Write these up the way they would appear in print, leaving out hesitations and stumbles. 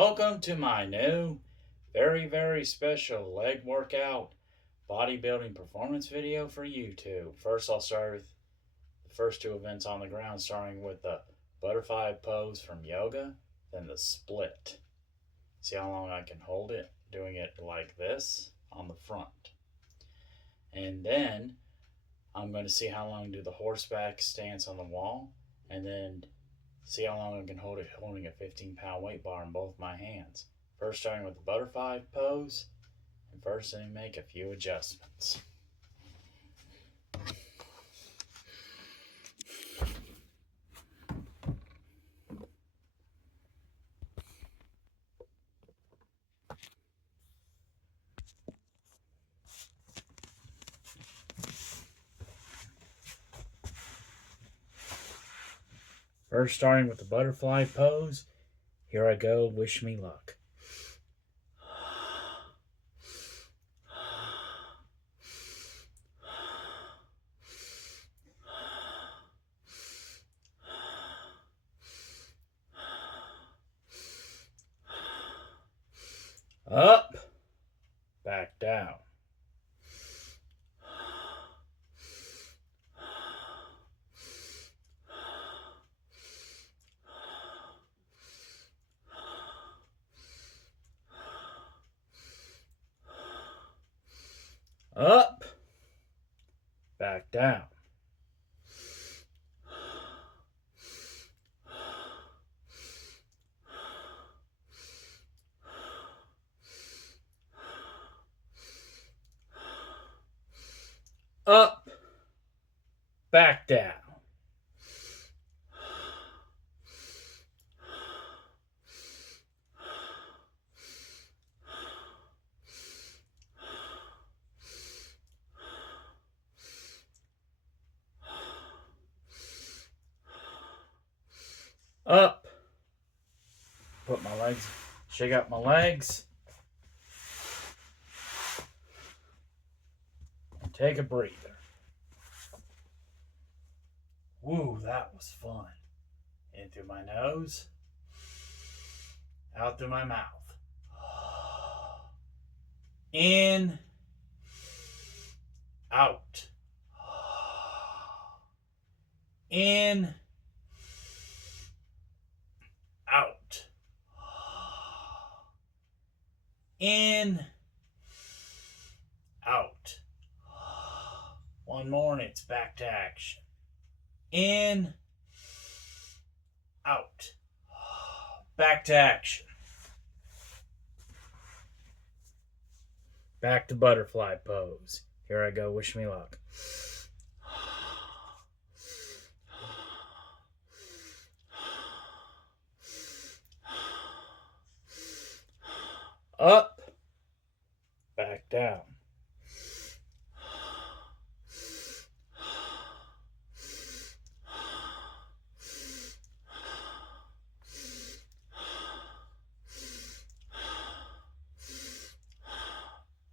Welcome to my new, very special leg workout bodybuilding performance video for YouTube. First, I'll start with the first two events on the ground, starting with the butterfly pose from yoga, then the split. See how long I can hold it, doing it like this on the front. And then I'm going to see how long I do the horseback stance on the wall, and then see how long I can hold it holding a 15-pound weight bar in both my hands. First starting with the butterfly pose, and first let me make a few adjustments. First starting with the butterfly pose, here I go, wish me luck. Up, back down. Up, back down. Up, back down. Up, put my legs, shake out my legs, and take a breather. Woo, that was fun. In through my nose, out through my mouth. In, out. In, out. In, out. One more and it's back to action. In, out. Back to action. Back to butterfly pose. Here I go, wish me luck. Up, back down.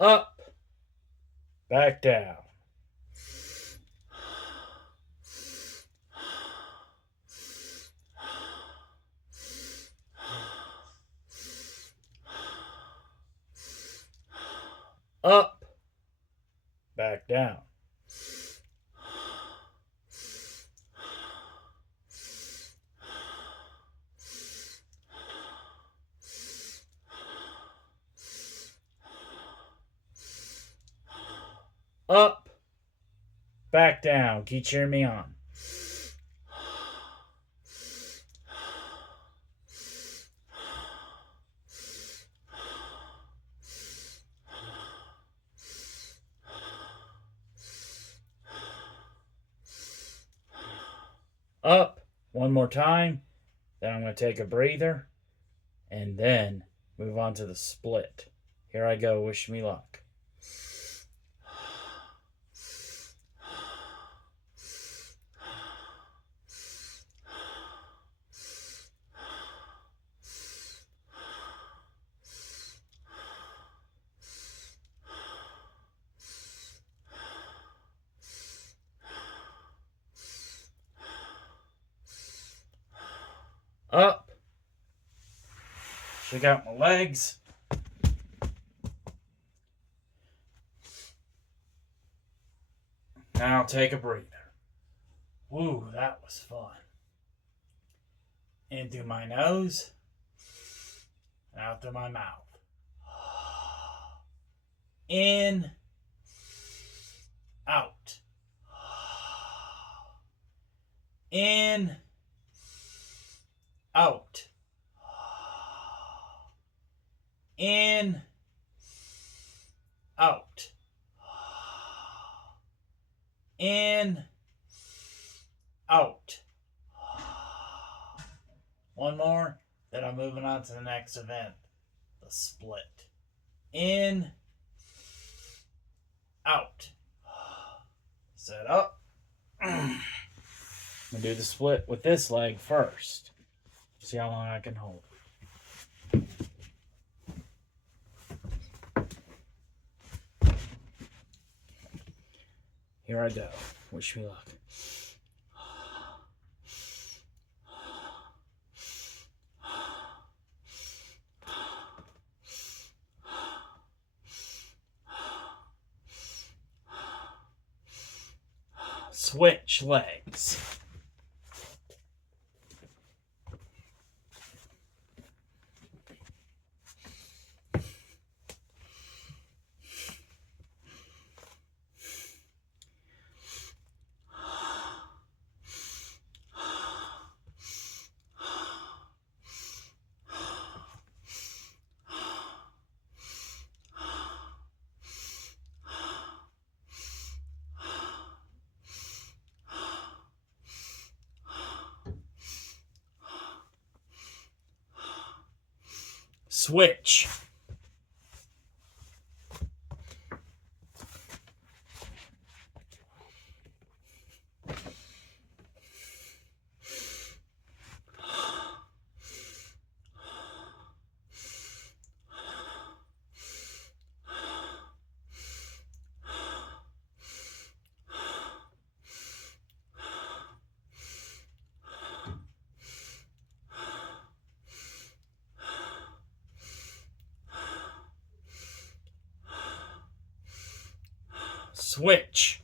Up, back down. Up, back down. Up, back down. Keep cheering me on. Up, one more time. Then I'm going to take a breather and then move on to the split. Here I go, wish me luck. Up, Check out my legs. Now take a breather. Woo, that was fun. In through my nose, and out through my mouth. In, out. In, out. In, out. In, out. One more, then I'm moving on to the next event, the split. In, out. Set up. I'm going to do the split with this leg first. See how long I can hold. Here I go. Wish me luck. Switch legs. Switch. Switch.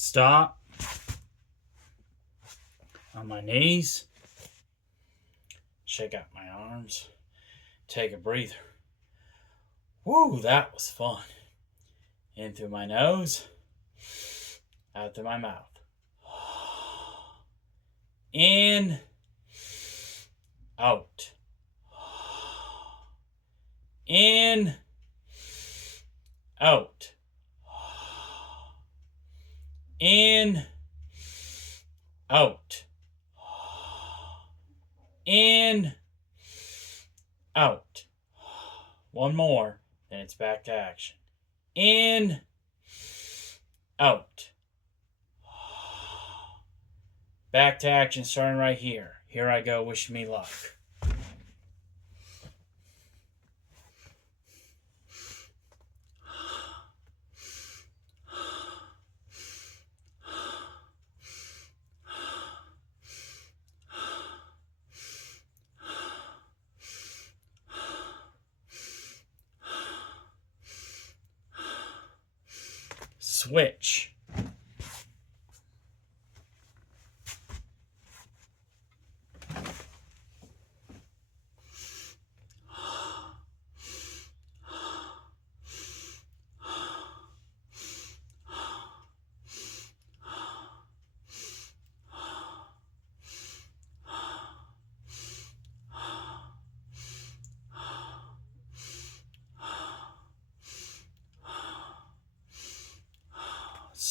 Stop. On my knees. Shake out my arms. Take a breather. Woo, that was fun. In through my nose. Out through my mouth. In. Out. In. Out. In, out. In, out. One more, then it's back to action. In, out. Back to action starting right here. Here I go, wish me luck. Switch.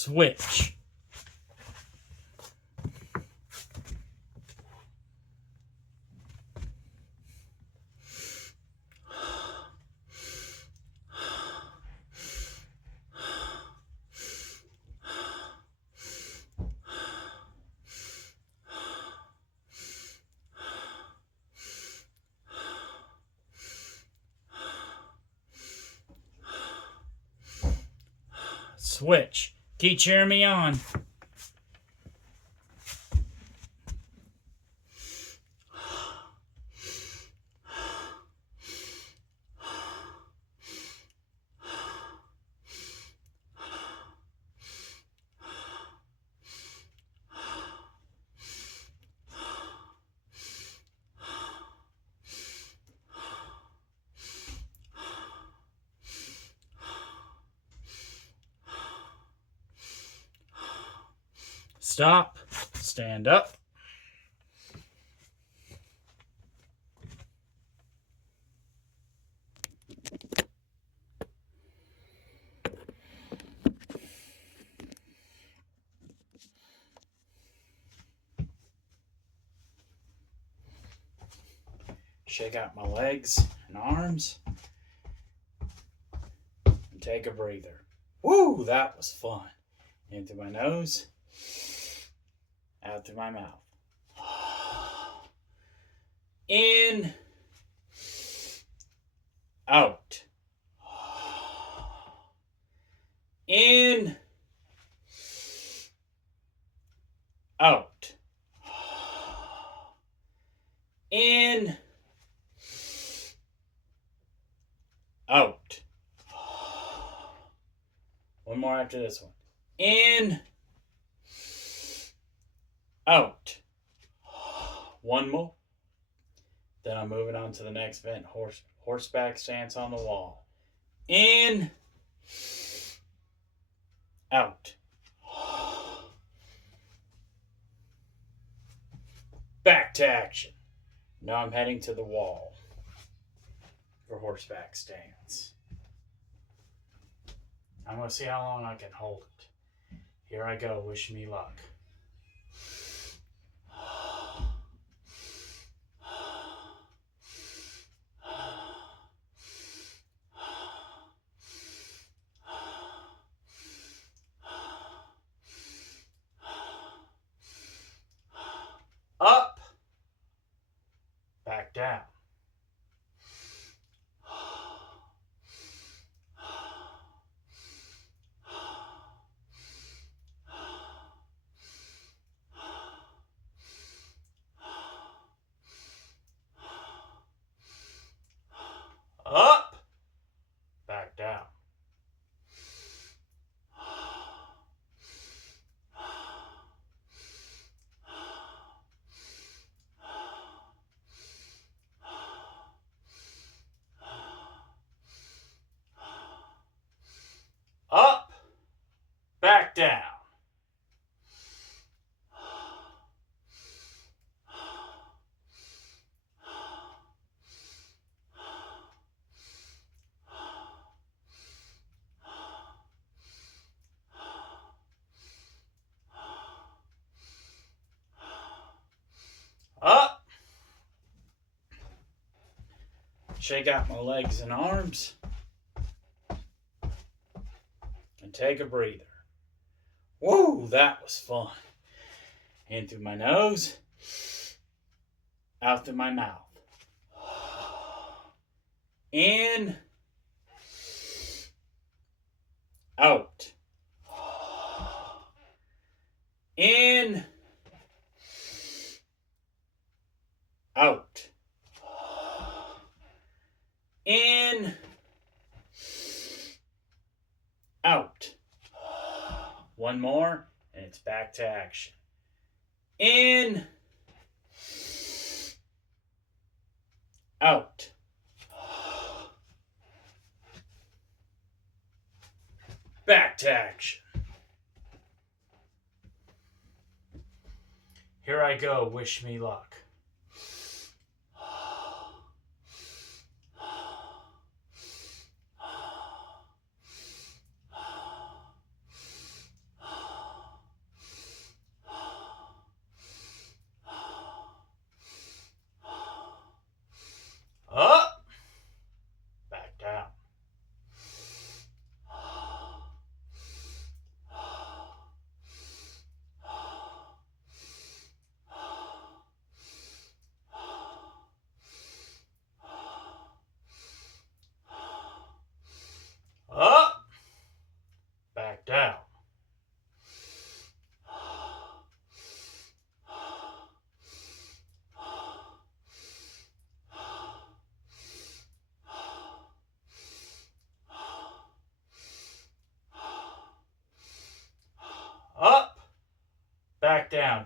Switch. Switch. Keep cheering me on. Stop. Stand up. Shake out my legs and arms. And take a breather. Woo, that was fun. In through my nose. Out through my mouth. In. Out. In. Out. In. Out. One more after this one. In. Out. One more. Then I'm moving on to the next vent. Horseback stance on the wall. In. Out. Back to action. Now I'm heading to the wall for horseback stance. I'm going to see how long I can hold it. Here I go. Wish me luck. Up. Back down. Up. Back down. Up. Back down. Up. Shake out my legs and arms. And take a breather. Woo, that was fun. In through my nose. Out through my mouth. In. Out. In. Out. In. Out. One more, and it's back to action. In. Out. Back to action. Here I go. Wish me luck.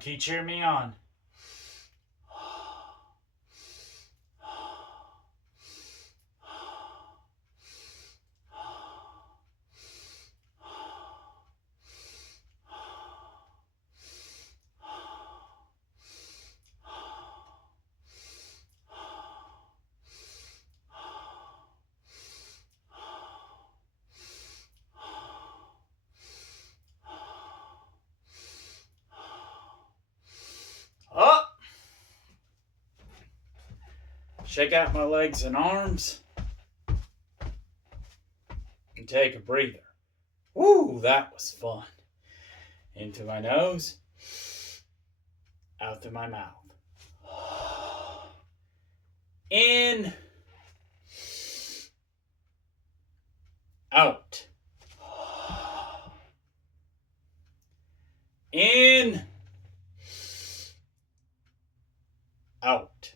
Keep cheering me on. Up. Shake out my legs and arms. And take a breather. Woo, that was fun. Into my nose. Out through my mouth. In. Out. In. Out.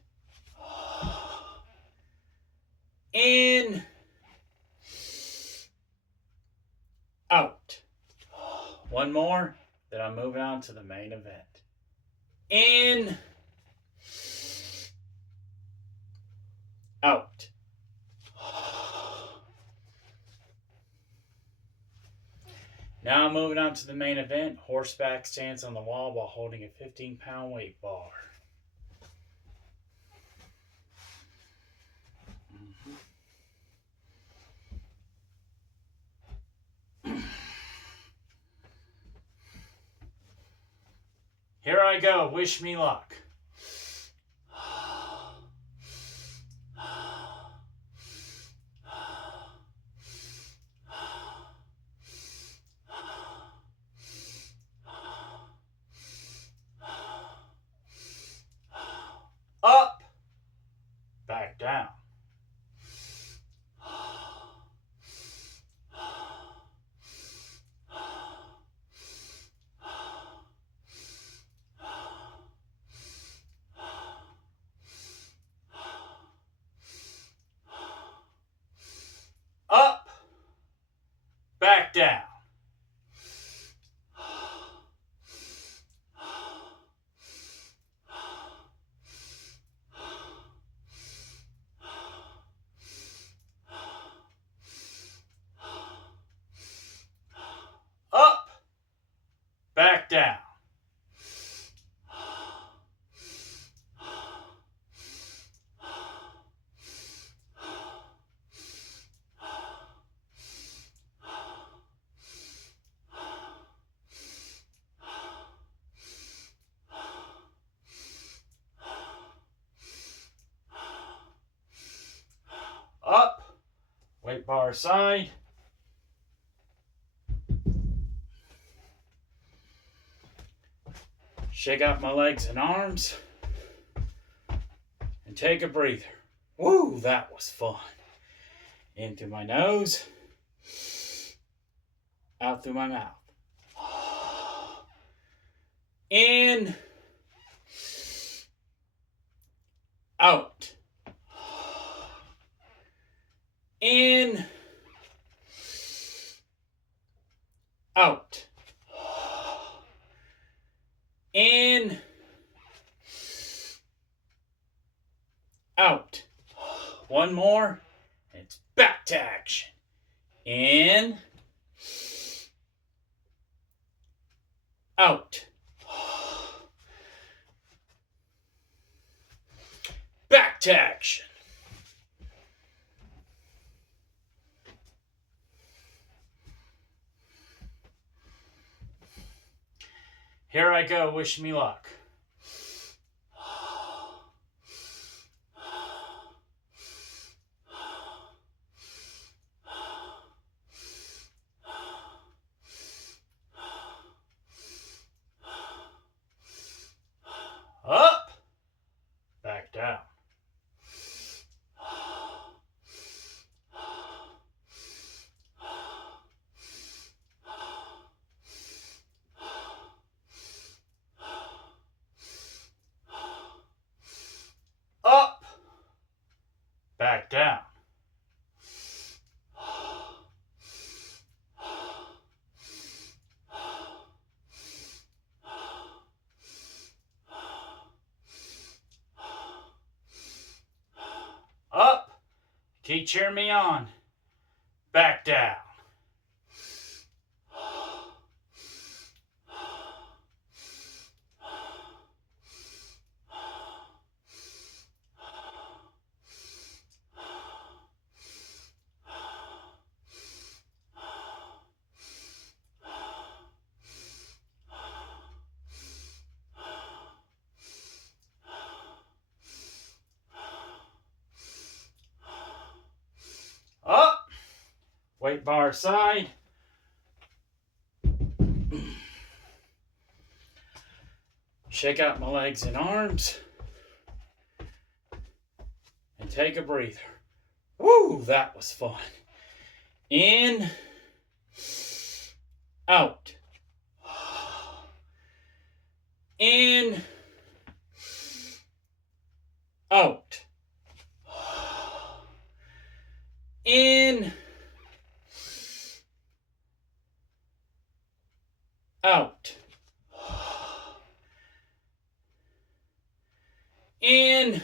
In. Out. One more, then I'm moving on to the main event. In. Out. Now I'm moving on to the main event, horseback stance on the wall while holding a 15-pound weight bar. Here I go. Wish me luck. Up. Back down. Up. Back down. Up. Back down. Up, weight bar aside. Shake out my legs and arms. And take a breather. Woo, that was fun. In through my nose. Out through my mouth. In. Out. In. Out. In. Out. One more. And it's back to action. In. Out. Back to action. Here I go. Wish me luck. Up. Back down. Keep cheering me on. Back down. Up. Weight bar aside. Shake out my legs and arms. And take a breather. Woo, that was fun. In. Out. In. Out. In. Out. In.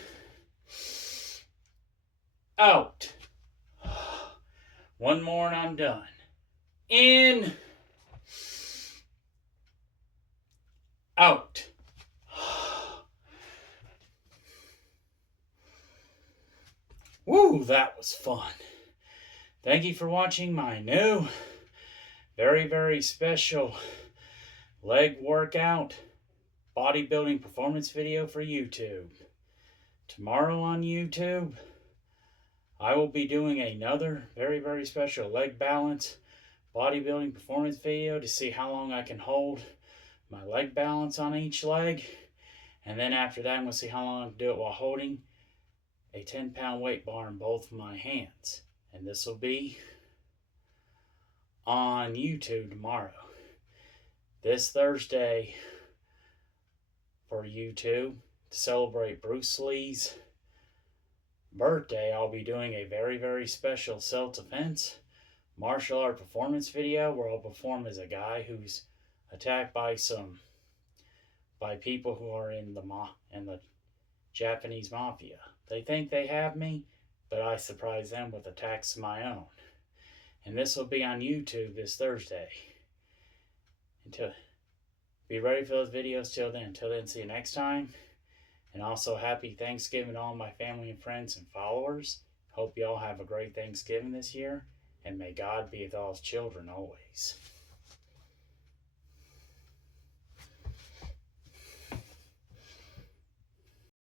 Out. One more and I'm done. In. Out. Woo, that was fun. Thank you for watching my new, very, very special leg workout bodybuilding performance video for YouTube. Tomorrow on YouTube, I will be doing another very, very special leg balance bodybuilding performance video to see how long I can hold my leg balance on each leg. And then after that, I'm going to see how long I can do it while holding a 10-pound weight bar in both my hands. And this will be on YouTube tomorrow. This Thursday for YouTube, to celebrate Bruce Lee's birthday, I'll be doing a very, very special self-defense martial art performance video where I'll perform as a guy who's attacked by people who are in the Japanese mafia. They think they have me, but I surprise them with attacks of my own. And this will be on YouTube this Thursday. Be ready for those videos till then. Till then, see you next time. And also, happy Thanksgiving to all my family and friends and followers. Hope you all have a great Thanksgiving this year. And may God be with all his children always.